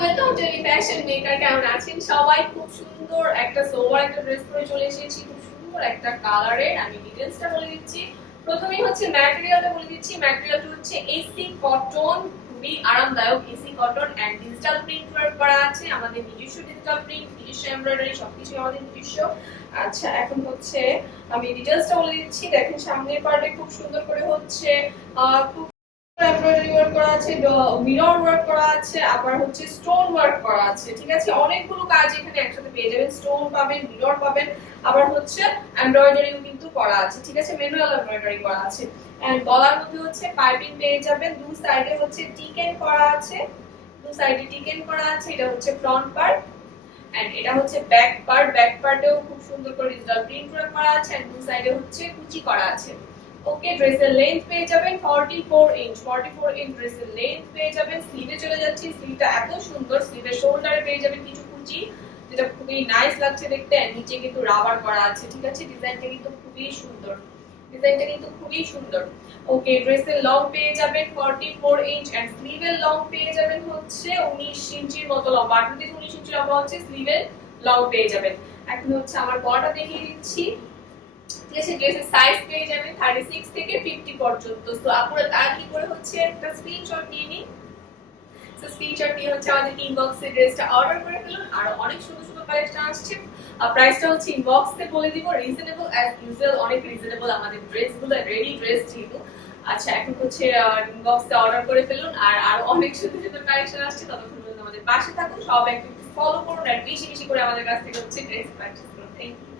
Welcome to any fashion maker কেমন আছেন? সবাই খুব সুন্দর একটা সোবার একটা ড্রেস পরে চলে এসেছি, খুব সুন্দর একটা কালারের আমি ডিটেলসটা বলে দিচ্ছি। প্রথমেই হচ্ছে ম্যাটেরিয়ালটা বলে দিচ্ছি। ম্যাটেরিয়ালটা হচ্ছে এসি কটন খুবই আরামদায়ক AC cotton and digital print work করা আছে। আমাদের নিজস্ব ডিজিটাল প্রিন্ট নিজস্ব এমব্রয়ডারি সবকিছু আমাদের নিজস্ব। আচ্ছা এখন হচ্ছে আমি ডিটেলসটা বলে দিচ্ছি। দেখেন সামনের পার্টে খুব সুন্দর করে হচ্ছে খুব করা আছে আবার হচ্ছে স্টোন ওয়ার্ক করা আছে, ঠিক আছে? অনেকগুলো কাজ এখানে একসাথে পেয়ে যাবেন। স্টোন পাবেন পাবেন, আবার হচ্ছে কিন্তু করা আছে, ঠিক আছে? করা আছে। এন্ড গলার মধ্যে হচ্ছে পেয়ে দু সাইডে হচ্ছে টিকেন করা আছে। দু সাইডে টিকেন করা আছে। এটা হচ্ছে ফ্রন্ট এন্ড এটা হচ্ছে ব্যাক পার্ট ব্যাক পার্টেও খুব সুন্দর করে করা আছে দু সাইডে হচ্ছে কুচি করা আছে। ওকে, ড্রেসের লেন্থ পেয়ে যাবেন 44 ইঞ্চ 44 ইঞ্চ ড্রেসের লেন্থ পেয়ে যাবেন। স্লিভে চলে যাচ্ছি স্লিভটা এত সুন্দর স্লিভের শোল্ডারে পেয়ে যাবেন কিছু কুচি, যেটা খুবই নাইস লাগছে দেখতে। আর নিচে কিন্তু রাবার করা আছে, ঠিক আছে? ডিজাইনটা কিন্তু খুবই সুন্দর। ডিজাইনটা কিন্তু খুবই সুন্দর। ওকে, ড্রেসের লং পেয়ে যাবেন 44 ইঞ্চ এন্ড স্লিভের লং পেয়ে যাবেন হচ্ছে 19 ইঞ্চির মতো লম্বা আপনার থেকে 19 ইঞ্চি লম্বা হচ্ছে স্লিভের লং পেয়ে যাবেন। এখন হচ্ছে আমার গলাটা দেখিয়ে দিচ্ছি। আছে ড্রেসের সাইজ পেয়ে যাবেন 36 থেকে 50 পর্যন্ত। তো আপনারা কি করে হচ্ছে একটা স্ক্রিনশট নিয়ে নিন। তো স্ক্রিনশট নিয়ে হচ্ছে আমাদের ইনবক্সে ড্রেসটা অর্ডার করে ফেলুন। আর অনেক সুন্দর সুন্দর কালেকশন আসছে। আর প্রাইসটা হচ্ছে ইনবক্সে বলে দিব রিজনেবল অ্যাজ ইউজুয়াল অনেক রিজনেবল আমাদের ড্রেসগুলো রেডি ড্রেস যেহেতু। আচ্ছা এখন হচ্ছে ইনবক্সে অর্ডার করে ফেলুন। আর আর অনেক সুন্দর সুন্দর কালেকশন আসছে। ততক্ষণ পর্যন্ত আমাদের পাশে থাকুন। সব একটু ফলো করুন আর বেশি বেশি করে আমাদের কাছ থেকে হচ্ছে ড্রেস পারচেজ করুন। Thank you